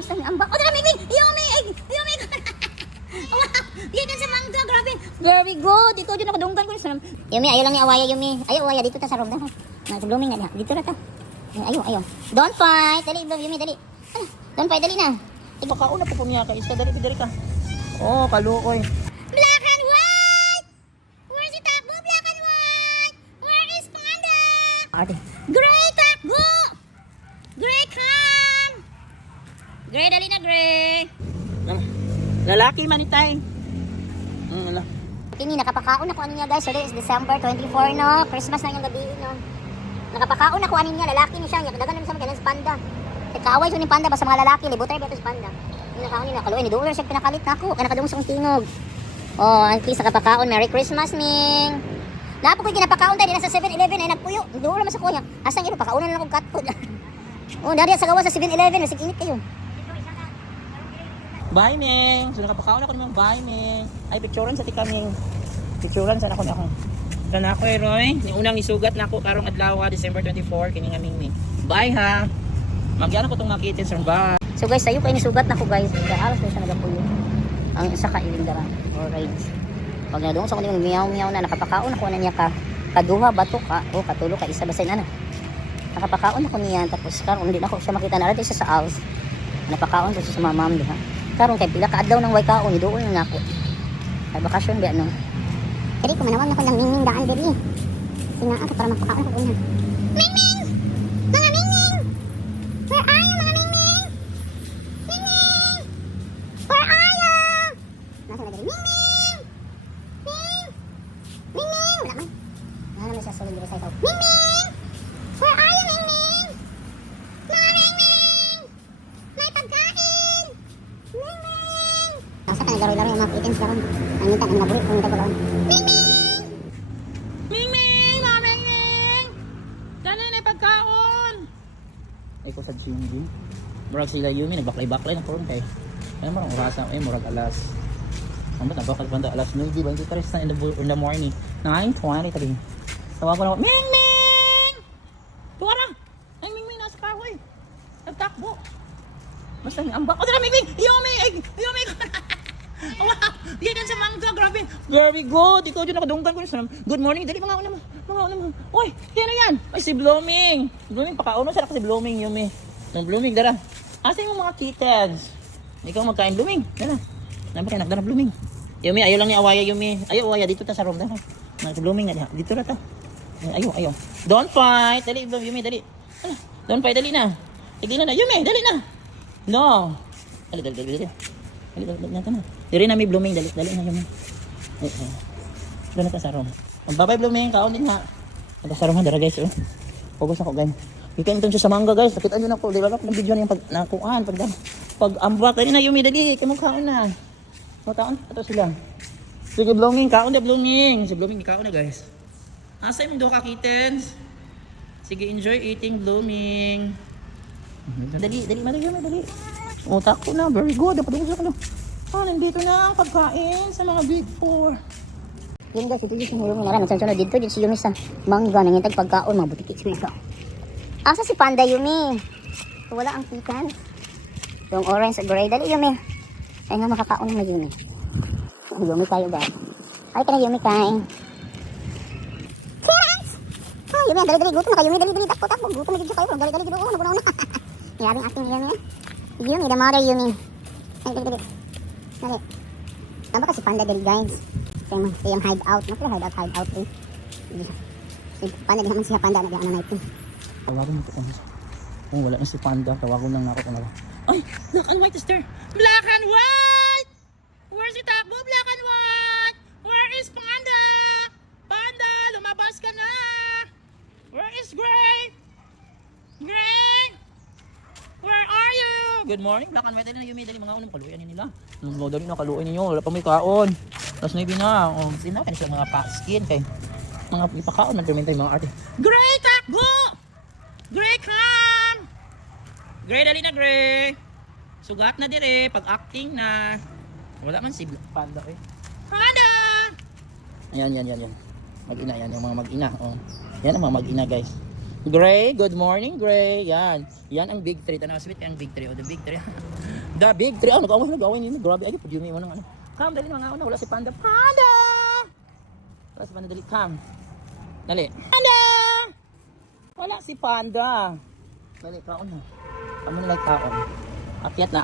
Basta ang ambak. Oh, dala, Ming! Yumi! Yumi! Wow! Dito sa mangga, grabe! Very good! Dito dyan nakadunggan ko. Yumi, ayaw lang ni Awaya, Yumi. Ayaw, Awaya, dito ta sa room. Sa blooming na. Dito na ta. Ayaw. Don't fight! Dali, Yumi, dali. Don't fight, dali na. Makauna po niya ka isa. Dali ka. Oh, kaluoy. Black and white! Where's the Takbo? Black and white! Where is Panda? Ate. Gray, Takbo! Gray, come! Gray, dali na, Gray! Lalaki man itay. Wala. Kini nakapakaon ako ano niya guys. Today is December 24 no. Christmas na yung gabi no. Nakapakaon ako ano niya, lalaki ni siya. Dagan na sa mga panda. Kaaway so ni panda basta mga lalaki, libutay ba ito si panda. Yung nakaon ni nakaluoy ni doon siya pinakalit nako. Kaya nakadungos akong tingog. Oh, at least nakapakaon. Merry Christmas ning. Napo ko ginapakaon tayo na sa 7-Eleven ay nagpuyo. Doon naman sa kuya. Asang ito pakaon na lang akong cat food. Oh, dari sa gawa sa 7-Eleven, masig init kayo. Bye, Ming. So, nakapakaon ako naman. Bye, Ming. Ay, picturean sa tika, Ming. Picturean sa ako na ako. Ito na ako, Roy. Yung unang isugat na ako karong adlaw, December 24. Kini nga, Ming. Bye, ha. Magyana ko itong mga kittens. Bye. So guys, sayo kayo nisugat na ko guys. Alas na siya nagapuyo. Ang isa ka ilindara. Alright. Pag na doon sa kundi miyaw-miyaw na nakapakaon ako na niya ka. Kaduha, batok ka. O katulo ka. Isa basay na na. Nakapakaon ako niya. Tapos karon hindi na ako siya makita na. Arati siya sa house. Napakaon ko siya sa mamam diha. Karon kay pila ka adlaw nang way kaon doon na nako. Ay bakasyon ba no. Diri ko manawag na ko ng mingming daan diri. Sinaan ka para mapakaon ko una. Mingming! Mga mingming! Where are you mga mingming? Mingming! Where are you? Nasa na diri mingming! Ming! Mingming! Wala man. Wala naman siya sulod diri sa itaw. Mingming! Where are you mingming? Mga mingming! May pagkain! Mingming! Asa ka naglaroy-laro yung mga kittens karon. Ang nita, ang nabulit kung nita ko karon. Mingming! Mingming! Mga Mingming! Dali na pagkaon! Ay ko sa gym. Murag sila Yumi, nagbaklay-baklay na karon kay. Ano marang orasa, murag alas. Ang ba't nabakal banda alas 9, 23 na in the morning. 9:20 tabi. Tawag ko na, Mingming! Tuwara! Ay, Mingming nasa kahoy. Nagtakbo. Basta ang ambak. O, dala, Mingming! Yumi! Yumi! Wow! Yan sa mangga, grabe! Very good! Ito dyan nakadunggan ko na. Good morning! Dali, mga una mo. Uy! Yan na yan! Ay, si Blooming! Blooming, pakauno siya na si Blooming, Yumi. Ng Blooming, dara. Asa yung mga kittens? Ikaw magkain, Blooming. Dara. Nampaka nagdara, Blooming. Yumi, ayaw lang ni Awaya, Yumi. Ayaw, Awaya, dito ta sa room. Dara. Si Blooming na diha. Dito na ta. Ayaw. Don't fight! Dali, Yumi, dali. Don't fight, dali na. Tignan na, Yumi, dali na. No. Dali na. Diri na may Blooming, dali na Yumi. Doon na ta sa room. Bye-bye, Blooming, kaon din ha. Nagkasaroon dara guys, oh. Pugos ako guys. Ikan ito siya sa mangga guys. Nakita nyo na po. Di ba ng video na yung nakuhaan. Pag ambak. Dali na Yumi, dali. Kamukhaan na. Kaon. Ito sila. Sige Blooming. Kaon na Blooming. Si Blooming kaon na guys. Asa yung doon ka kittens. Sige enjoy eating Blooming. Dali. Yumi, dali. Utak ko na. Very good. Dapat ko na. Nandito na ang pagkain sa mga big four. Yun guys, ito yung Yumi na rin. Sunod dito, dito si Yumi sa mangga. Nangintag pagkaon, mga butikits mo ito. Asa si Panda, Yumi? Wala ang kittens. Yung orange at gray. Dali, Yumi. Ay nga makakaon na Yumi. Yumi kayo guys. Ay ka na Yumi kain. Clearance! Oh, Yumi, dali. Gutom na ka Yumi. Dali. Takbo. Gutom na dito kayo. Dali. Gutom. Nagunaw na. Yaring acting ni Yumi. Yumi, the mother Yumi. Ay, dali. Tama ka si Panda dali guys. Yung hideout. Nakita hideout eh. Si Panda, di naman siya Panda. Nag-ano na ito. Tawagon mo ko. Kung wala na si Panda, tawagon lang ako kung wala. Ay! Black and white is there! Black and white! Where's the Takbo? Black and white! Where is Panda? Panda! Lumabas ka na! Where is Gray? Gray! Where are you? Good morning, Black and white. Dali na Yumi. Dali mga unang kaluoyan nila. Dali na kaluoyan ninyo. Wala pa may kaon. Tapos na na. Sina ka sila mga skin kay mga ipakaon na dumintay mga arte. Gray, Takbo! Gray, come! Gray, dali na Gray. Sugat na dire. Pag acting na. Wala man si Panda eh. Panda! Ayan. Mag-ina yan. Yung mga mag-ina. Oh. Yan ang mga mag-ina guys. Gray, good morning, Gray. Yan. Yan ang big 3. Tanaw, sweet ang big 3. O, the big 3. The big 3. Oh, nag-away nila. Grabe. Ay, pag yumi mo ng ano. Come, dali mga una. Wala si Panda. Panda! Wala si Panda, dali. Come. Dali. Panda! Wala si Panda. Dali, kaon na. Kamo nila kaon.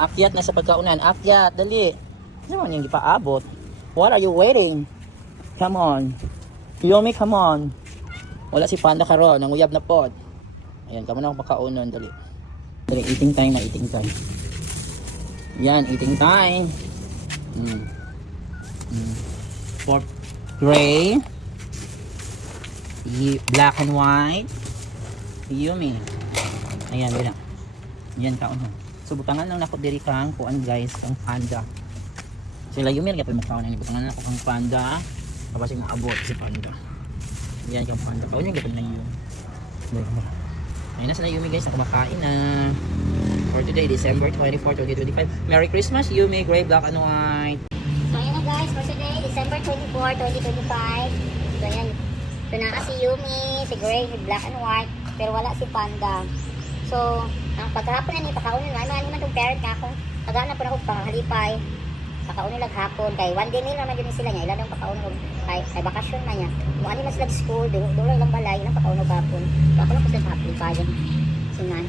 Akyat na sa pagkaunan. Akyat, dali. Ano man yung ipaabot? What are you waiting? Come on. Yumi, come on. Wala si Panda karon, nanguyab na pod. Ayan, kamo na akong pakaunon, dali. Dali, eating time na, eating time. Yan, eating time. For gray. Black and white. Yummy. Ayan, dali lang. Yan, kaon na. Subutangan lang nako diri kang kuan guys, ang Panda. Sila Yumi, kaya pa magkaon na. Butangan ako kang Panda. Tapos yung naabot si Panda. Yan yung Panda. Kaon yung gapon na yun. Ayun na sila Yumi guys, na kumakain na. For today, December 24, 2025. Merry Christmas Yumi, gray, black and white. So ayan na guys, for today, December 24, 2025. So ayan, so na si Yumi, si Gray, si Black and White, pero wala si Panda. So, ang pagkahapon na ni, pakaunin na, ano man itong parent ka akong, tagaan na po na ako panghalipay. Pakaunin lang hapon, kay one day meal naman yun sila niya, ilan yung pakaunin kay bakasyon na niya. Muani mas lag school, doon lang balay, ilang pakaunin hapon. So ako lang po sa hapon, sinan.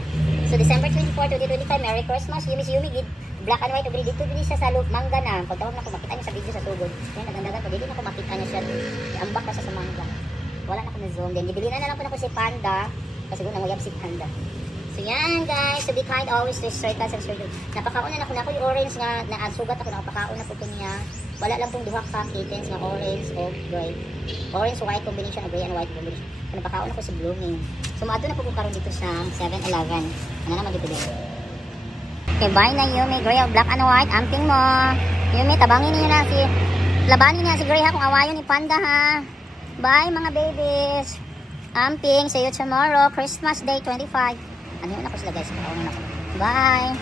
So December 24, 2025, Merry Christmas, Yumi si Yumi, Black and White, agree dito din siya sa mangga na. Pagtawag na ko, makita niya sa video sa tugod. Yan, nagandagan pag hindi na ko makita niya siya, ambak na siya sa mangga. Wala na ko na zoom din. Dibili na lang po na ko si Panda, kasi doon nanguyab si Panda. So yan guys, to be kind always to straight and straight. Napakauna na ko yung orange nga, naasugat ako, nakapakauna po ko niya. Wala lang pong duha ka kittens nga orange o gray. Orange white combination o gray and white combination. So napakauna ko si blooming. So maato na po ko karon dito sa 7-Eleven. Ano naman dito din. Okay, bye na Yumi, Gray, Black and White, amping mo. Yumi, tabangin niyo na si, labanin niya si Gray ha, kung awayon ni Panda ha. Bye mga babies. Amping, see you tomorrow, Christmas Day 25. Ano yun ako sila guys, paunin ako. Bye!